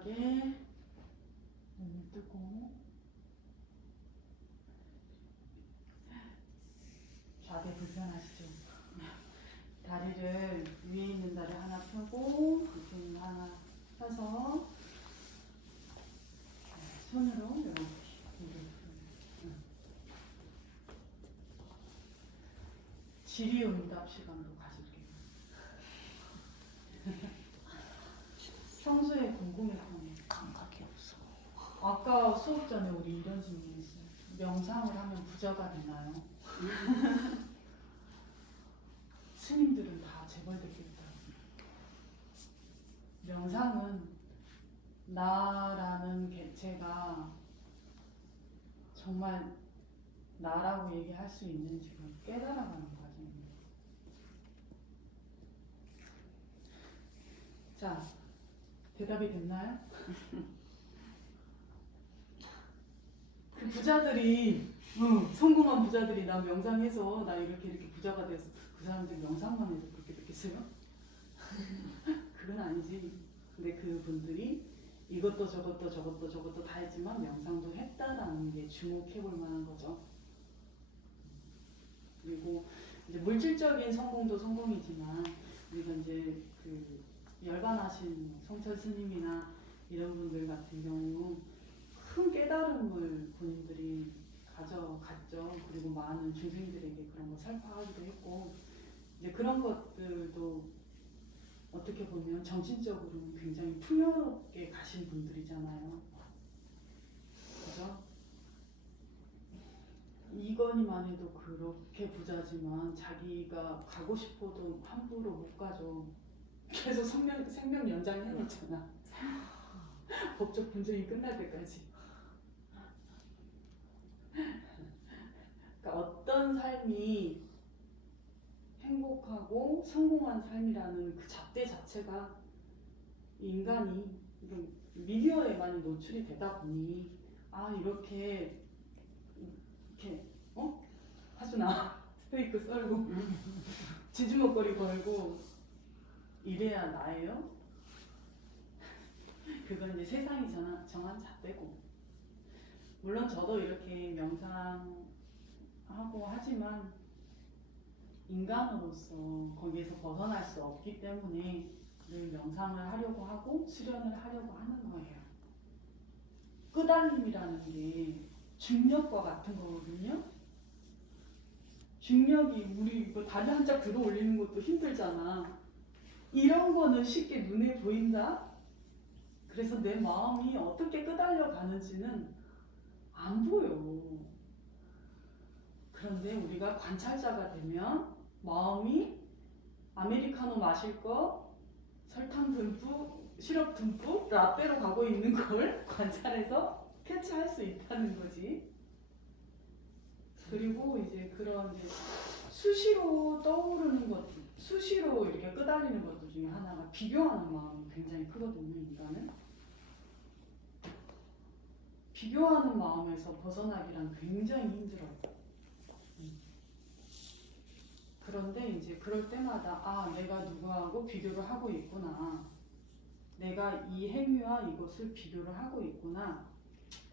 편하게 눈을 뜨고 좌대 불편하시죠? 다리를 위에 있는 다리 하나 펴고 밑에 있는 하나 펴서 손으로 이렇게 질의응답 시간도 가질게요. 평소에 궁금했던 감각이 없어. 아까 수업 전에 우리 이런 질문했어요. 명상을 하면 부자가 되나요? 스님들은 다 재벌됐겠다. 명상은 나라는 개체가 정말 나라고 얘기할 수 있는지를 깨달아가는 과정입니다. 자, 대답이 됐나요? 그 부자들이 성공한 부자들이 나 명상해서 나 이렇게 부자가 돼서 그 사람들 명상만 해도 그렇게 됐겠어요? 그건 아니지. 근데 그분들이 이것도 저것도 다 했지만 명상도 했다라는 게 주목해볼 만한 거죠. 그리고 이제 물질적인 성공도 성공이지만 우리가 이제 그 열반하신 성철 스님이나 이런 분들 같은 경우 큰 깨달음을 본인들이 가져갔죠. 그리고 많은 중생들에게 그런 거 설파하기도 했고 이제 그런 것들도 어떻게 보면 정신적으로는 굉장히 풍요롭게 가신 분들이잖아요. 그죠? 이건희만 해도 그렇게 부자지만 자기가 가고 싶어도 함부로 못 가죠. 계속 생명 연장해놓잖아. 법적 분쟁이 끝날 때까지. 그러니까 어떤 삶이 행복하고 성공한 삶이라는 그 잣대 자체가 인간이 미디어에 많이 노출이 되다 보니 이렇게 하수나 스테이크 썰고 지주먹거리 걸고 이래야 나예요? 그건 이제 세상이 정한 잣대고 물론 저도 이렇게 명상하고 하지만 인간으로서 거기에서 벗어날 수 없기 때문에 늘 명상을 하려고 하고 수련을 하려고 하는 거예요. 끄달림이라는 게 중력과 같은 거거든요. 중력이 우리 이거 다리 한 짝 들어 올리는 것도 힘들잖아. 이런 거는 쉽게 눈에 보인다? 그래서 내 마음이 어떻게 끄달려 가는지는 안 보여. 그런데 우리가 관찰자가 되면 마음이 아메리카노 마실 거 설탕 듬뿍, 시럽 듬뿍, 라떼로 가고 있는 걸 관찰해서 캐치할 수 있다는 거지. 그리고 이제 그런 이제 수시로 떠오르는 것, 수시로 이렇게 끄달리는 것들 중에 하나가 비교하는 마음이 굉장히 크거든요, 인간은. 비교하는 마음에서 벗어나기란 굉장히 힘들어요. 그런데 이제 그럴 때마다 내가 누구하고 비교를 하고 있구나. 내가 이 행위와 이것을 비교를 하고 있구나.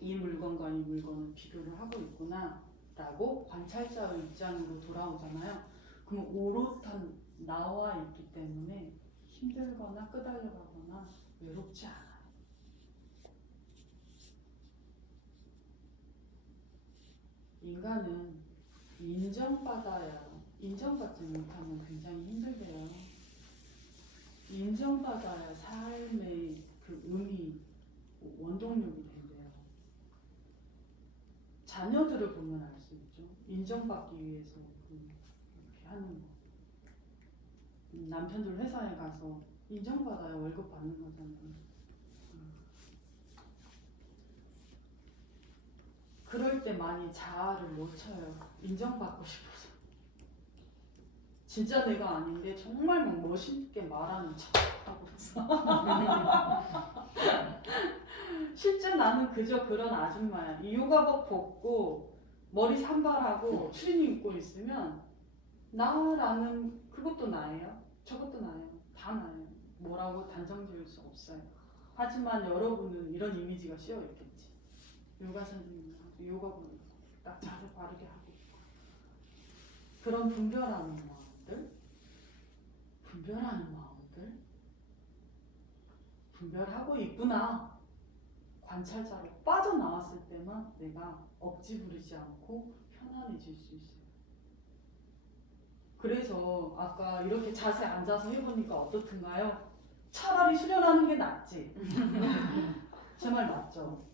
이 물건과 이 물건을 비교를 하고 있구나. 라고 관찰자의 입장으로 돌아오잖아요. 그럼 오롯한 나와 있기 때문에 힘들거나 끄달려가거나 외롭지 않아요. 인간은 인정받지 못하면 굉장히 힘들대요. 인정받아야 삶의 그 의미, 원동력이 된대요. 자녀들을 보면 알 수 있죠. 인정받기 위해서 이렇게 하는 거. 남편들 회사에 가서 인정받아야 월급 받는 거잖아요. 그럴 때 많이 자아를 놓쳐요. 인정받고 싶어서. 진짜 내가 아닌데 정말 막 멋있게 말하는 척하고서 실제 나는 그저 그런 아줌마야. 이 요가복 벗고 머리 산발하고 추리닝 입고 있으면 나라는 그것도 나예요. 저것도 나예요. 다 나예요. 뭐라고 단정 지을 수 없어요. 하지만 여러분은 이런 이미지가 씌어 있겠지. 요가 선생님 요가 보는 딱 자세 바르게 하고 있고. 그런 분별하는 마음들, 분별하고 있구나. 관찰자로 빠져나왔을 때만 내가 억지 부리지 않고 편안해질 수 있어요. 그래서 아까 이렇게 자세 앉아서 해보니까 어떻든가요? 차라리 수련하는 게 낫지. 제 말 맞죠?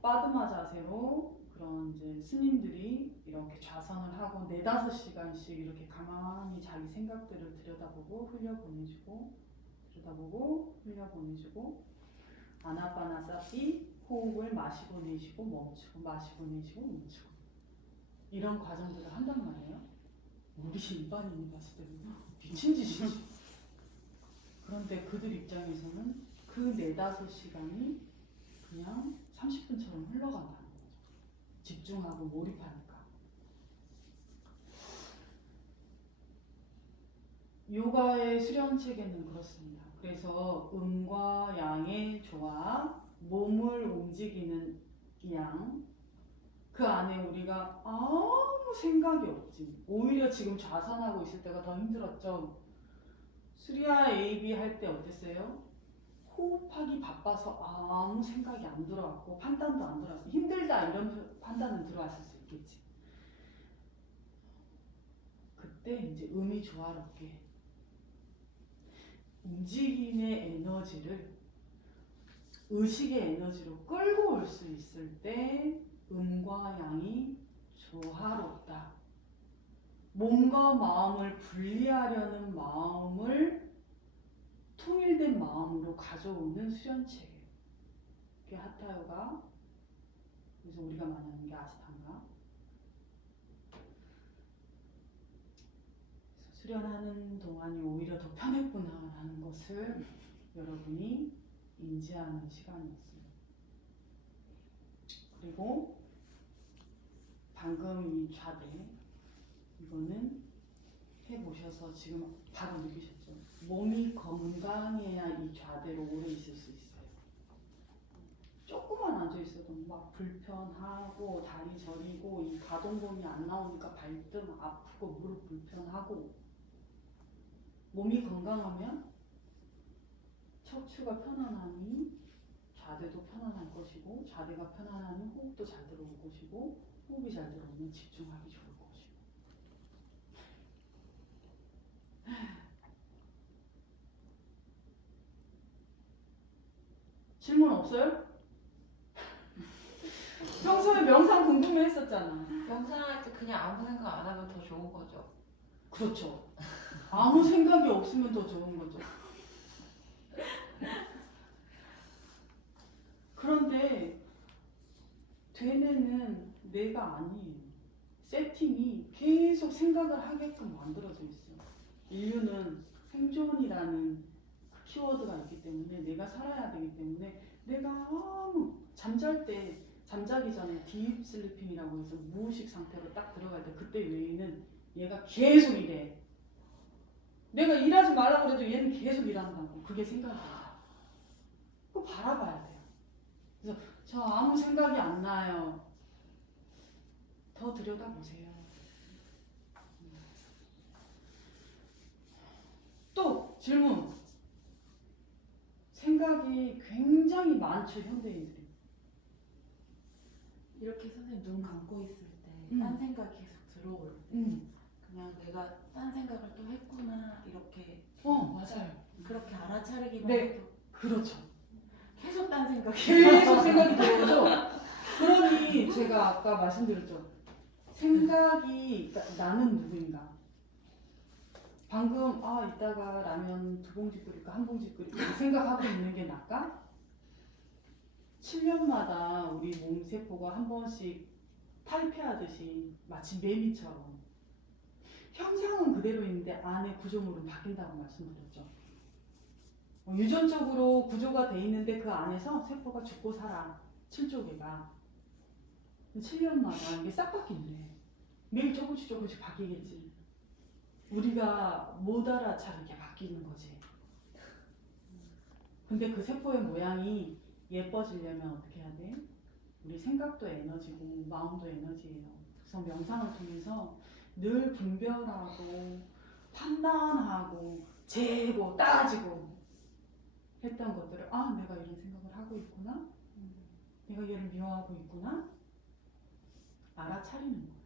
빠드마 자세로 그런 이제 스님들이 이렇게 좌선을 하고 4-5시간씩 이렇게 가만히 자기 생각들을 들여다보고 흘려보내주고 아나파나사티 호흡을 마시고 내쉬고 멈추고 마시고 내쉬고 멈추고 이런 과정들을 한단 말이에요. 우리 일반인이 봤을 때는 미친 짓이지. 그런데 그들 입장에서는 그 4-5시간이 그냥 30분처럼 흘러간다는 거죠. 집중하고 몰입하니까. 요가의 수련체계는 그렇습니다. 그래서 음과 양의 조합, 몸을 움직이는 양, 그 안에 우리가 아무 생각이 없지. 오히려 지금 좌선하고 있을 때가 더 힘들었죠. 수리아 AB 할 때 어땠어요? 호흡하기 바빠서 아무 생각이 안 들어왔고 판단도 안 들어왔어. 힘들다 이런 판단은 들어왔을 수 있겠지. 그때 이제 음이 조화롭게 움직임의 에너지를 의식의 에너지로 끌고 올 수 있을 때 음과 양이 조화롭다. 몸과 마음을 분리하려는 마음을 통일된 마음으로 가져오는 수련체계. 그게 하타요가. 그래서 우리가 말하는 게 아스탕가. 수련하는 동안이 오히려 더 편했구나라는 것을 여러분이 인지하는 시간이었어요. 그리고 방금 이 좌대, 이거는 해보셔서 지금 바로 느끼셨죠? 몸이 건강해야 이 좌대로 오래 있을 수 있어요. 조금만 앉아있어도 막 불편하고 다리 저리고 이 가동범위 안 나오니까 발등 아프고 무릎 불편하고 몸이 건강하면 척추가 편안하니 좌대도 편안할 것이고 좌대가 편안하니 호흡도 잘 들어올 것이고 호흡이 잘 들어오면 집중하기 좋을 것이고. 질문 없어요? 평소에 명상 궁금해 했었잖아. 명상할 때 그냥 아무 생각 안 하면 더 좋은 거죠. 그렇죠. 아무 생각이 없으면 더 좋은 거죠. 그런데 되뇌는 내가 아니에요. 세팅이 계속 생각을 하게끔 만들어져 있어요. 인류는 생존이라는 그 키워드가 있기 때문에 내가 살아야 되기 때문에 내가 아무 잠자기 전에 딥 슬리핑이라고 해서 무의식 상태로 딱 들어갈 때 그때 외에는 얘가 계속 일해. 내가 일하지 말라고 해도 얘는 계속 일한다고. 그게 생각이야. 그거 바라봐야 돼요. 그래서 저 아무 생각이 안 나요. 더 들여다보세요. 또 질문. 생각이 굉장히 많죠, 현대인들이. 이렇게 선생님 눈 감고 있을 때 딴 생각 계속 들어올 때 그냥 내가 딴 생각을 또 했구나 이렇게 맞아요. 그렇게 알아차리기만 네. 해도 그렇죠. 계속 딴 생각이 계속 생각이 들어오죠. 그러니 제가 아까 말씀드렸죠. 생각이, 그러니까 나는 누구인가. 방금 이따가 라면 2봉지 끓일까 1봉지 끓일까 생각하고 있는 게 낫까? 7년마다 우리 몸 세포가 한 번씩 탈피하듯이 마치 매미처럼 형상은 그대로 있는데 안에 구조물은 바뀐다고 말씀드렸죠. 유전적으로 구조가 돼 있는데 그 안에서 세포가 죽고 살아. 7조개가 7년마다 이게 싹 바뀐대. 매일 조금씩 바뀌겠지. 우리가 못 알아차리게 바뀌는 거지. 근데 그 세포의 모양이 예뻐지려면 어떻게 해야 돼? 우리 생각도 에너지고 마음도 에너지예요. 그래서 명상을 통해서 늘 분별하고 판단하고 재고 따지고 했던 것들을 아 내가 이런 생각을 하고 있구나, 내가 얘를 미워하고 있구나 알아차리는 거예요.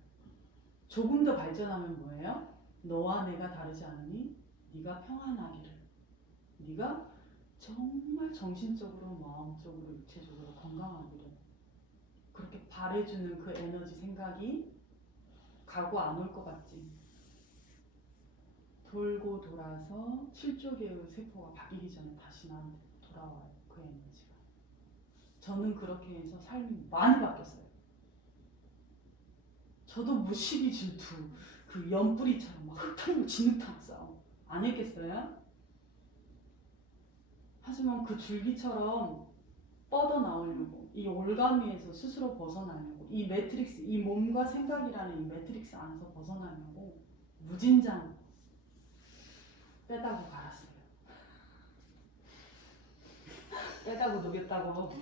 조금 더 발전하면 뭐예요? 너와 내가 다르지 않으니 네가 평안하기를, 네가 정말 정신적으로 마음적으로 육체적으로 건강하기를, 그렇게 바래주는 그 에너지 생각이 가고 안 올 것 같지? 돌고 돌아서 7조 개의 세포가 바뀌기 전에 다시 나한테 돌아와요. 그 에너지가. 저는 그렇게 해서 삶이 많이 바뀌었어요. 저도 뭐 시기 질투 그 연뿌리처럼 막 흙탕 진흙탕 싸움 안 했겠어요? 하지만 그 줄기처럼 뻗어 나오려고, 이 올가미에서 스스로 벗어나려고, 이 매트릭스, 이 몸과 생각이라는 이 매트릭스 안에서 벗어나려고 무진장 빼다고 갈았어요. 빼다고 녹였다고.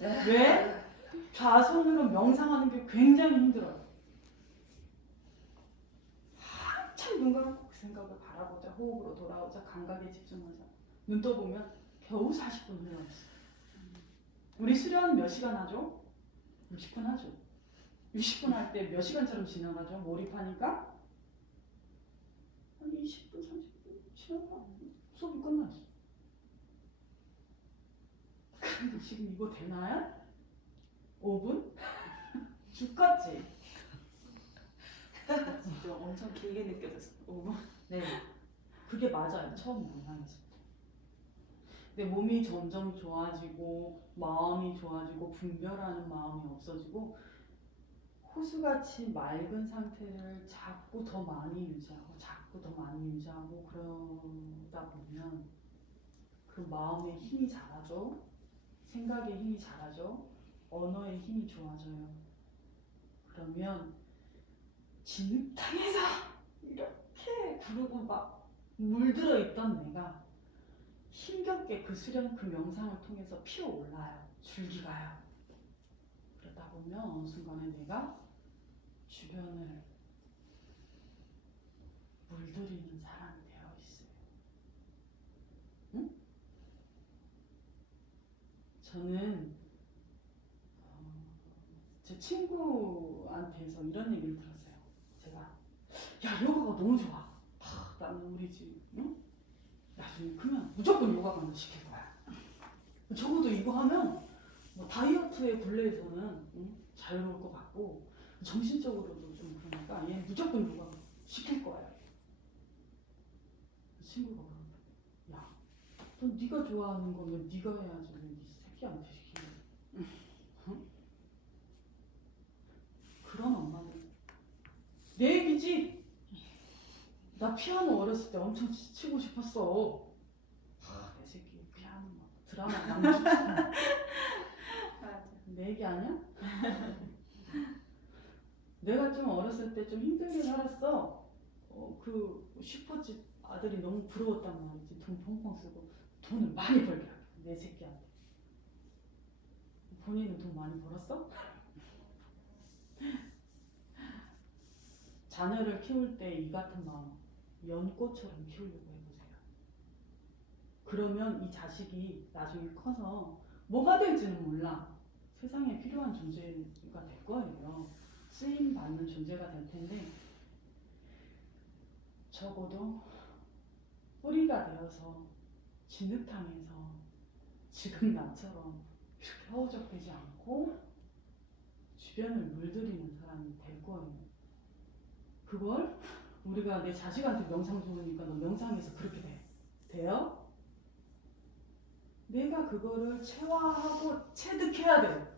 왜? 좌손으로 명상하는 게 굉장히 힘들어요. 한참 눈 감고 그 생각을 바라보자, 호흡으로 돌아오자, 감각에 집중하자. 눈 떠보면 겨우 40분 흘러갔어요. 우리 수련 몇 시간 하죠? 60분 하죠. 60분 할 때 몇 시간처럼 지나가죠? 몰입하니까 한 20분, 30분 지나가 수업이 끝났어. 근데 지금 이거 되나요? 5분? 죽겠지? 진짜 엄청 길게 느껴졌어. 5분. 네, 그게 맞아요. 처음 명상했을 때. 근데 몸이 점점 좋아지고 마음이 좋아지고 분별하는 마음이 없어지고 호수같이 맑은 상태를 자꾸 더 많이 유지하고 자꾸 더 많이 유지하고 그러다 보면 그 마음의 힘이 자라죠. 생각의 힘이 자라죠. 언어의 힘이 좋아져요. 그러면 진흙탕에서 이렇게 구르고 막 물들어 있던 내가 힘겹게 그 수련, 그 명상을 통해서 피어올라요. 줄기가요. 그러다 보면 어느 순간에 내가 주변을 물들이는 사람이 되어 있어요. 응? 저는 제 친구한테서 이런 얘기를 들었어요. 제가 야 요가가 너무 좋아. 나는 우리 집 응? 나중에 크면 무조건 요가 강사 시킬 거야. 적어도 이거 하면 뭐 다이어트의 굴레에서는 자유로울 것 같고 정신적으로도 좀 그러니까 얘 무조건 요가 시킬 거야. 그 친구가 그러더라고요. 야, 넌 네가 좋아하는 거면 네가 해야지 왜네 새끼한테 시키냐. 응? 그런 엄마들. 내 얘기지. 나 피아노 어렸을 때 엄청 치고 싶었어. 내 새끼 피아노 막 드라마 남주잖아. 내 얘기 아니야? 내가 좀 어렸을 때 좀 힘들게 살았어. 그 슈퍼집 아들이 너무 부러웠단 말이지. 돈 펑펑 쓰고 돈을 많이 벌게 하고 내 새끼한테. 본인은 돈 많이 벌었어? 자녀를 키울 때 이 같은 마음 연꽃처럼 키우려고 해보세요. 그러면 이 자식이 나중에 커서 뭐가 될지는 몰라. 세상에 필요한 존재가 될 거예요. 쓰임 받는 존재가 될 텐데 적어도 뿌리가 되어서 진흙탕에서 지금 나처럼 이렇게 허우적대지 않고 주변을 물들이는 사람이 될 거예요. 그걸 우리가 내 자식한테 명상 좋으니까 너 명상해서 그렇게 돼요? 내가 그거를 체화하고 체득해야 돼요.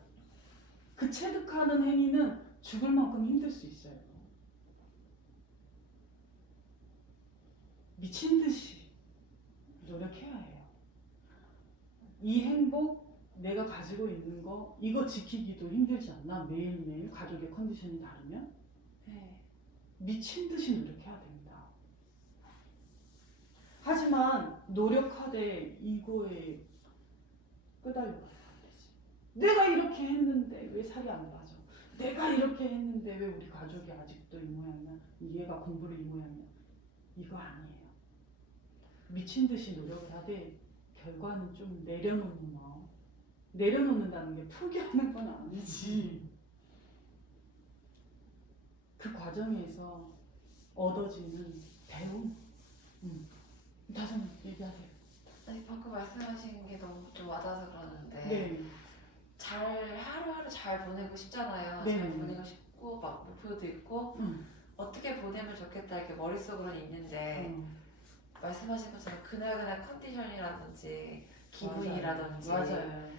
그 체득하는 행위는 죽을 만큼 힘들 수 있어요. 미친 듯이 노력해야 해요. 이 행복 내가 가지고 있는 거 이거 지키기도 힘들지 않나? 매일매일 가족의 컨디션이 다르면 네. 미친 듯이 노력해야 됩니다. 하지만 노력하되 이거에 끄달려고 안 되지. 내가 이렇게 했는데 왜 살이 안 빠져? 내가 이렇게 했는데 왜 우리 가족이 아직도 이 모양이야? 얘가 공부를 이 모양이야? 이거 아니에요. 미친 듯이 노력을 하되 결과는 좀 내려놓는 마음. 내려놓는다는 게 포기하는 건 아니지. 그 과정에서 얻어지는 배움. 다섯 얘기하세요. 아니 방금 말씀하신 게 너무 좀 와닿아서 그러는데 네. 잘 하루하루 잘 보내고 싶잖아요. 네. 잘 보내고 싶고 막 목표도 있고 음. 어떻게 보내면 좋겠다 이렇게 머릿속으로는 있는데 말씀하신 것처럼 그날그날 컨디션이라든지 기분이라든지 맞아요.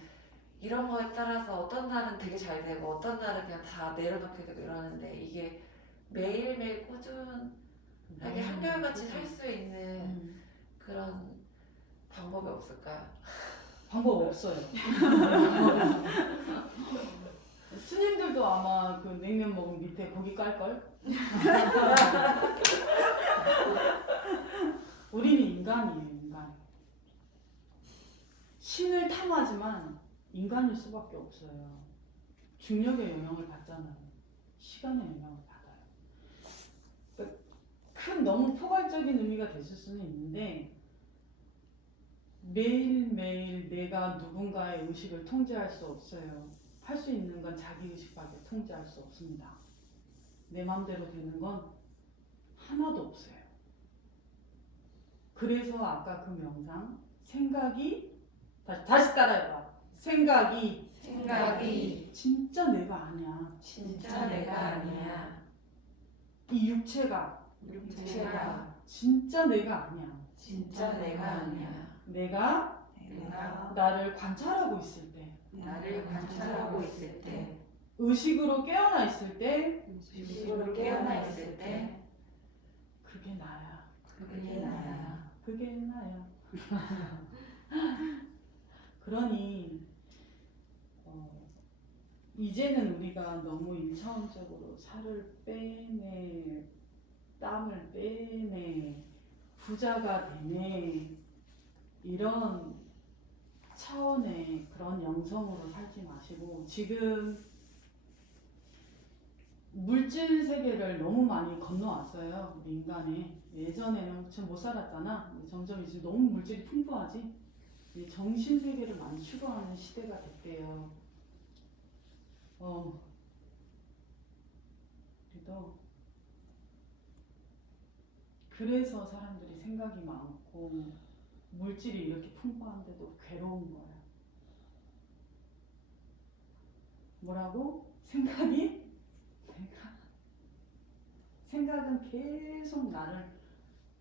이런 거에 따라서 어떤 날은 되게 잘 되고 어떤 날은 그냥 다 내려놓게 되고 이러는데 이게 매일매일 꾸준하게 한결같이 살 수 있는 그런 방법이 없을까요? 방법 없어요. 스님들도 아마 그 냉면 먹으면 밑에 고기 깔걸? 우리는 인간이에요, 인간. 신을 탐하지만 인간일 수밖에 없어요. 중력의 영향을 받잖아요. 시간의 영향을 받아요. 그러니까 큰 너무 포괄적인 의미가 됐을 수는 있는데 매일매일 내가 누군가의 의식을 통제할 수 없어요. 할 수 있는 건 자기 의식밖에 통제할 수 없습니다. 내 마음대로 되는 건 하나도 없어요. 그래서 아까 그 명상 생각이 다시 따라해봐. 생각이 진짜 내가 아니야. 진짜 내가 아니야. 이 육체가 육체가 진짜 내가 아니야. 진짜 내가 아니야. 내가 나를 관찰하고 있을 때, 나를 관찰하고 있을 때, 의식으로 깨어나 있을 때, 의식으로 깨어나 있을 때, 그게 나야. 그게 나야. 그게 나야. 그러니 이제는 우리가 너무 일차원적으로 살을 빼내, 땀을 빼내, 부자가 되네 이런 차원의 그런 영성으로 살지 마시고 지금 물질 세계를 너무 많이 건너왔어요. 우리 인간이. 예전에는 엄청 못 살았잖아. 점점 이제 너무 물질이 풍부하지. 이제 정신 세계를 많이 추구하는 시대가 됐대요. 그래서 사람들이 생각이 많고 물질이 이렇게 풍부한데도 괴로운 거야. 뭐라고? 생각은 계속 나를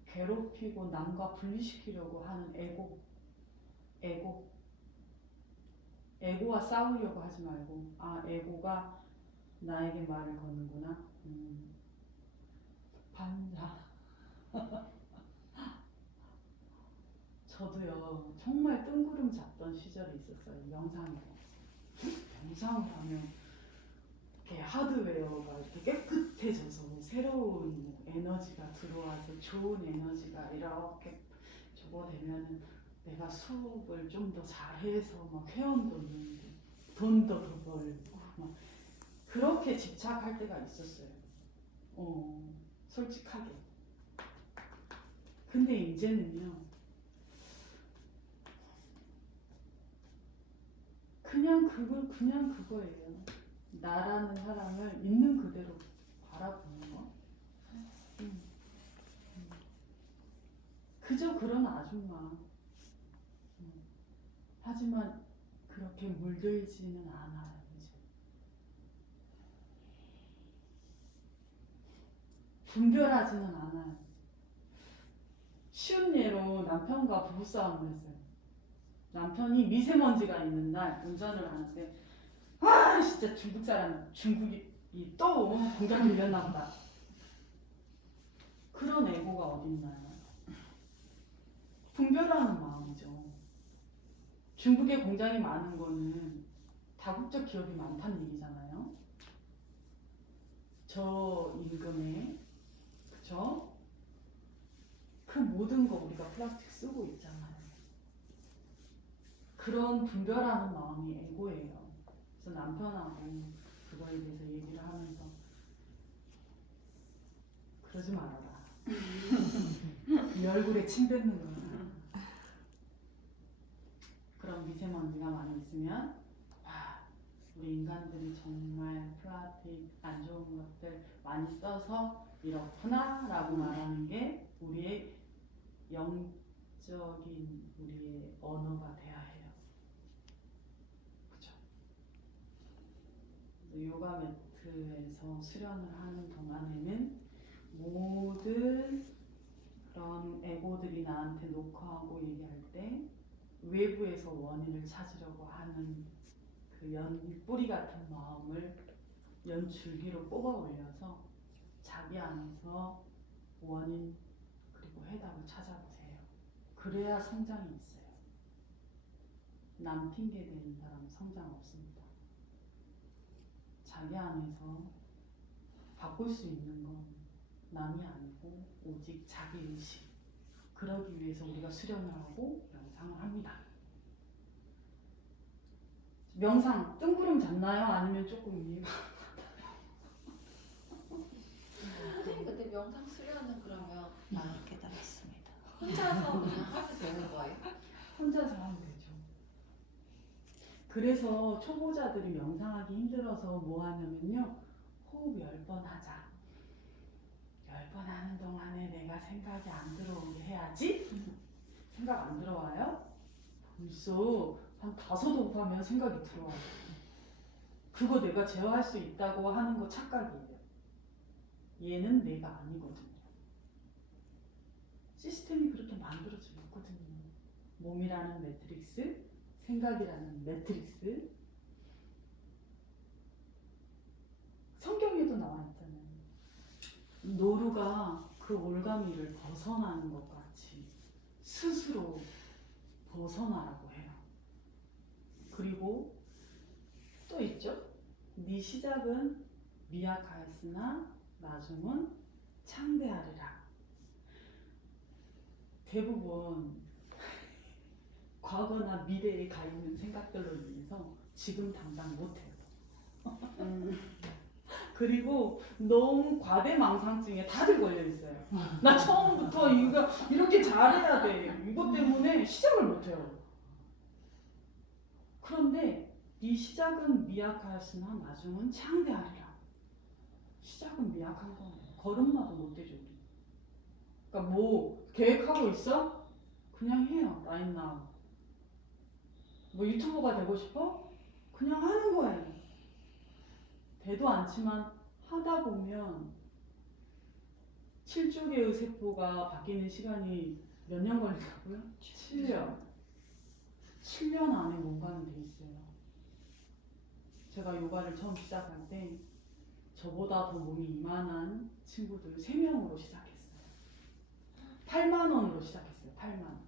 괴롭히고 남과 분리시키려고 하는 에고와 싸우려고 하지 말고 에고가 나에게 말을 거는구나. 반자. 저도요 정말 뜬구름 잡던 시절이 있었어요. 명상을 하면 이렇게 하드웨어가 이렇게 깨끗해져서 새로운 에너지가 들어와서 좋은 에너지가 이렇게 되면은 내가 수업을 좀 더 잘해서 막 회원도 있는데 돈도 더 벌고 막 그렇게 집착할 때가 있었어요. 솔직하게. 근데 이제는요 그냥 그거예요. 나라는 사람을 있는 그대로 바라보는 거. 그저 그런 아줌마. 하지만 그렇게 물들지는 않아요. 이제. 분별하지는 않아요. 쉬운 예로 남편과 부부싸움을 했어요. 남편이 미세먼지가 있는 날 운전을 하는데 진짜 중국 사람 중국이 또 공장 들렸나 보다. 그런 에고가 어딨나요? 분별하는 마음이죠. 중국에 공장이 많은 거는 다국적 기업이 많다는 얘기잖아요. 저 임금에 그쵸? 그 모든 거 우리가 플라스틱 쓰고 있잖아요. 그런 분별하는 마음이 에고예요. 그래서 남편하고 그거에 대해서 얘기를 하면서 그러지 말아라. 이 얼굴에 침 뱉는 거야. 그런 미세먼지가 많이 있으면 와, 우리 인간들이 정말 플라스틱 안 좋은 것들 많이 써서 이렇구나 라고 말하는 게 우리의 영적인 우리의 언어가 돼야 해요. 그죠? 요가 매트에서 수련을 하는 동안에는 모든 그런 에고들이 나한테 녹화하고 얘기할 때 외부에서 원인을 찾으려고 하는 그 뿌리 같은 마음을 연줄기로 뽑아 올려서 자기 안에서 원인 그리고 해답을 찾아보세요. 그래야 성장이 있어요. 남 핑계 대는 사람 성장 없습니다. 자기 안에서 바꿀 수 있는 건 남이 아니고 오직 자기 의식. 그러기 위해서 우리가 수련을 하고 명상을 합니다. 명상 뜬구름 잡나요? 아니면 조금 이해가? 선생님 근데 명상 수련은 그러면 나를 깨달았습니다. 혼자서 그냥 하면 되는 거예요? 혼자서 하면 되죠. 그래서 초보자들이 명상하기 힘들어서 뭐 하냐면요. 호흡 10번 하자. 10번 하는 동안에 내가 생각이 안 들어오게 해야지? 생각 안 들어와요? 벌써 한 5호흡 하면 생각이 들어와요. 그거 내가 제어할 수 있다고 하는 거 착각이에요. 얘는 내가 아니거든요. 시스템이 그렇게 만들어져 있거든요. 몸이라는 매트릭스, 생각이라는 매트릭스. 성경에도 나와 있잖아요. 노루가 그 올가미를 벗어나는 것 같이 스스로 벗어나라고 해요. 그리고 또 있죠. 네 시작은 미약하였으나 나중은 창대하리라. 대부분 과거나 미래에 가 있는 생각들로 인해서 지금 당장 못해요. 그리고 너무 과대망상증에 다들 걸려 있어요. 나 처음부터 이거 이렇게 잘해야 돼. 이것 때문에 시작을 못해요. 그런데 네 시작은 미약하였으나 나중은 창대하리라. 시작은 미약한 거예요. 걸음마도 못 되죠. 우리. 그러니까 뭐 계획하고 있어? 그냥 해요. 라인 나우. 뭐 유튜버가 되고 싶어? 그냥 하는 거예요. 되도 않지만 하다 보면 7쪽의 세포가 바뀌는 시간이 몇 년 걸린다고요? 7년. 7년 안에 뭔가는 돼 있어요. 제가 요가를 처음 시작할 때 저보다 더 몸이 이만한 친구들 3명으로 시작했어요. 8만 원으로 시작했어요. 8만 원.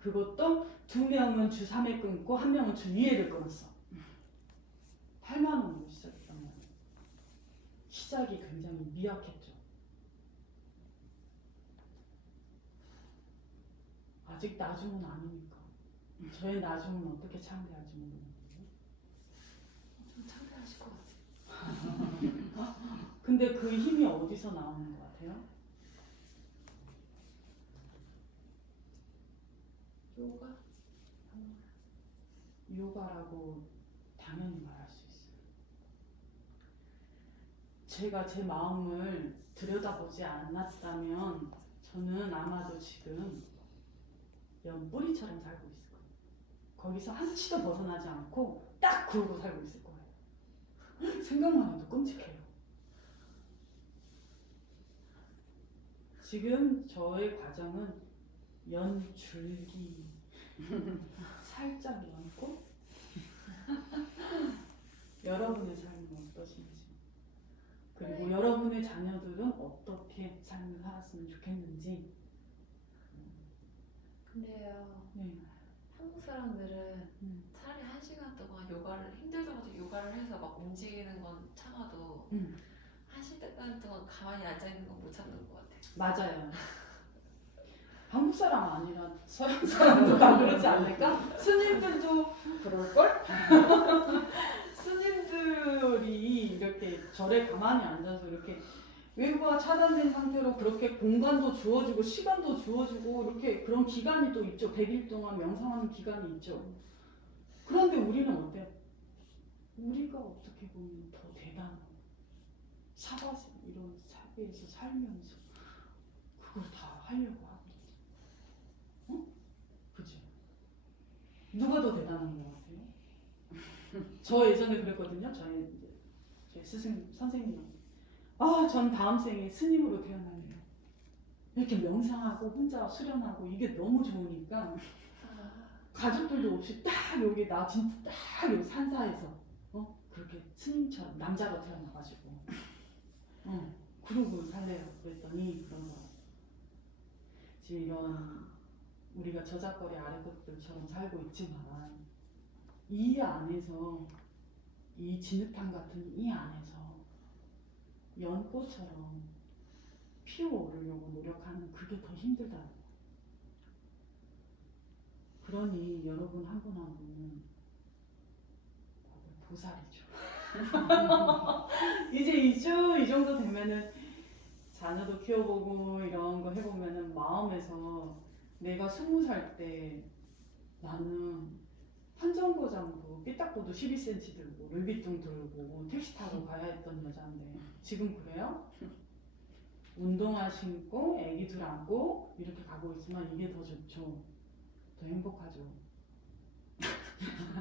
그것도 2명은 주 3회 끊고 1명은 주 2회를 끊었어. 8만 원으로 시작했단 말이에요. 시작이 굉장히 미약했죠. 아직 나중은 아니니까. 저의 나중은 어떻게 창대할지 모르는데. 좀 창대하실 것 같아요. 근데 그 힘이 어디서 나오는 것 같아요? 요가? 요가라고 당연히 말할 수 있어요. 제가 제 마음을 들여다보지 않았다면 저는 아마도 지금 연뿌리처럼 살고 있을 거예요. 거기서 한치도 벗어나지 않고 딱 그러고 살고 있을 거예요. 생각만 해도 끔찍해요. 지금 저의 과정은 연줄기 살짝 연고 여러분의 삶은 어떠신지 그리고 네. 여러분의 자녀들은 어떻게 삶을 살았으면 좋겠는지. 근데요, 네. 한국 사람들은 차라리 1시간 동안 요가를 힘들다고도 요가를 해서 막 움직이는 건 참아도 1시간 동안 가만히 앉아 있는 건 못 참는 것 같아요. 맞아요. 한국 사람 아니라 서양 사람도 다 그러지 않을까? 스님들도 그럴걸? 스님들이 이렇게 절에 가만히 앉아서 이렇게 외부와 차단된 상태로 그렇게 공간도 주어주고 시간도 주어주고 이렇게 그런 기간이 또 있죠. 100일 동안 명상하는 기간이 있죠. 그런데 우리는 어때? 우리가 어떻게 보면 더 대단한 이런 사회에서 살면서 그걸 다 하려고 하고 있지. 응? 그죠? 누가 더 대단한 것 같아요? 저 예전에 그랬거든요. 저희 선생님한테. 전 다음 생에 스님으로 태어나네요. 이렇게 명상하고 혼자 수련하고 이게 너무 좋으니까 가족들도 없이 딱 여기 나 진짜 딱 여기 산사에서 그렇게 스님처럼 남자로 태어나가지고 그러고 살래요. 그랬더니 그런 거 지금 이런 우리가 저작거리 아래 것들처럼 살고 있지만 이 안에서 이 진흙탕 같은 이 안에서 연꽃처럼 피어오르려고 노력하는 그게 더 힘들다. 그러니 여러분 한 분 한 분은 보살이죠. 이제 이 정도 되면은 자녀도 키워보고 이런 거 해보면은 마음에서 내가 20살 때 나는 한정거장도 삐딱구도 12cm 들고 루이비통 들고 택시 타고 가야 했던 여자인데 지금 그래요? 운동화 신고 애기 둘 안고 이렇게 가고 있으면 이게 더 좋죠. 더 행복하죠.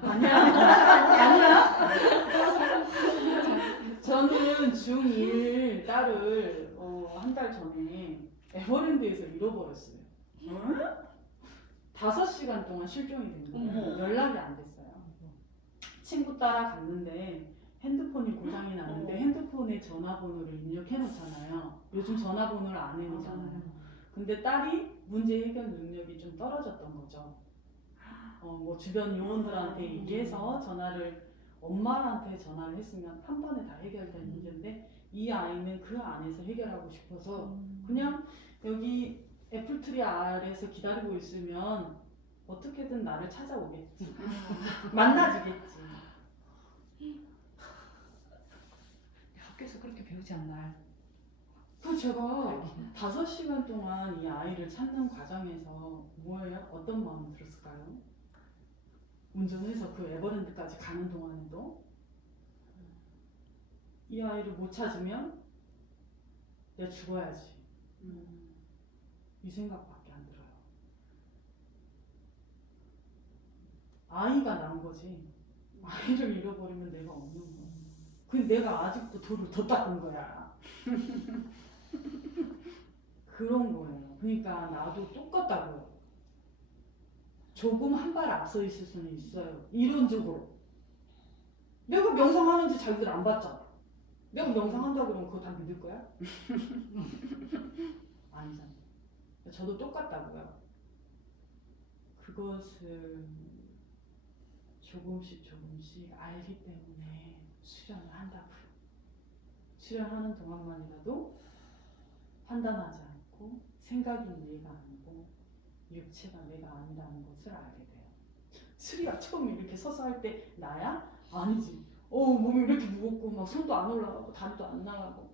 아니야. 저는 중1 딸을 한 달 전에 에버랜드에서 잃어버렸어요. 5시간 동안 실종이 된 거예요. 연락이 안 됐어요. 친구 따라 갔는데 핸드폰이 고장이 났는데 핸드폰에 전화번호를 입력해 놓잖아요. 요즘 전화번호를 안 해놓잖아요. 근데 딸이 문제 해결 능력이 좀 떨어졌던 거죠. 뭐 주변 요원들한테 얘기해서 엄마한테 전화를 했으면 한 번에 다 해결될 문제인데 이 아이는 그 안에서 해결하고 싶어서 그냥 여기 애플트리 아래에서 기다리고 있으면 어떻게든 나를 찾아오겠지. 만나주겠지. 학교에서 그렇게 배우지 않나요? 그 제가 5시간 동안 이 아이를 찾는 과정에서 뭐예요? 어떤 마음이 들었을까요? 운전해서 그 에버랜드까지 가는 동안에도 이 아이를 못 찾으면 내가 죽어야지. 이 생각밖에 안 들어요. 아이가 난 거지. 아이를 잃어버리면 내가 없는 거야. 근데 내가 아직도 돌을 더 닦은 거야. 그런 거예요. 그러니까 나도 똑같다고요. 조금 한 발 앞서 있을 수는 있어요. 이론적으로. 내가 명상하는지 자기들 안 봤잖아. 내가 명상한다고 그러면 그거 다 믿을 거야? 아니잖아. 저도 똑같다고요. 그것을 조금씩 알기 때문에 수련을 한다고요. 수련하는 동안만이라도 판단하지 않고 생각이 내가 아니고 육체가 내가 아니라는 것을 알게 돼요. 수리가 처음에 이렇게 서서 할 때 나야? 아니지. 몸이 이렇게 무겁고 막 손도 안 올라가고 다리도 안 나가고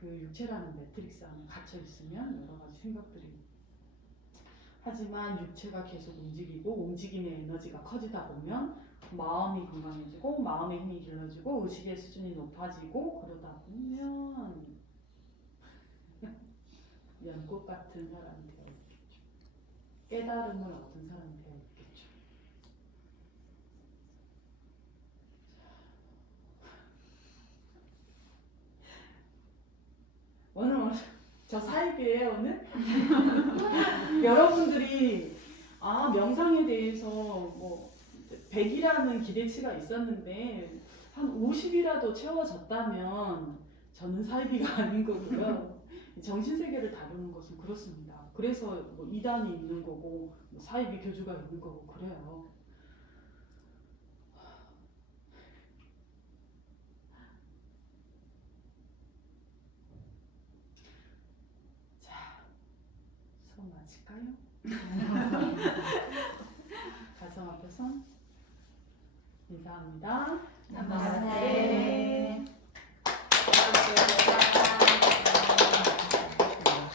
그 육체라는 매트릭스 안에 갇혀 있으면 여러 가지 생각들이 하지만 육체가 계속 움직이고 움직임의 에너지가 커지다 보면 마음이 건강해지고 마음의 힘이 길러지고 의식의 수준이 높아지고 그러다 보면 연꽃 같은 사람이 되어있겠죠. 깨달음을 얻은 사람이 되어있겠죠. 오늘 저 사입이에요 오늘? 여러분들이 명상에 대해서 뭐 100이라는 기대치가 있었는데 한 50이라도 채워졌다면 저는 사이비가 아닌 거고요. 정신세계를 다루는 것은 그렇습니다. 그래서 뭐 이단이 있는 거고 뭐 사이비 교주가 있는 거고 그래요. 자, 손 마칠까요? 가슴 앞에서 인사합니다. 나마스테. 안녕하세요.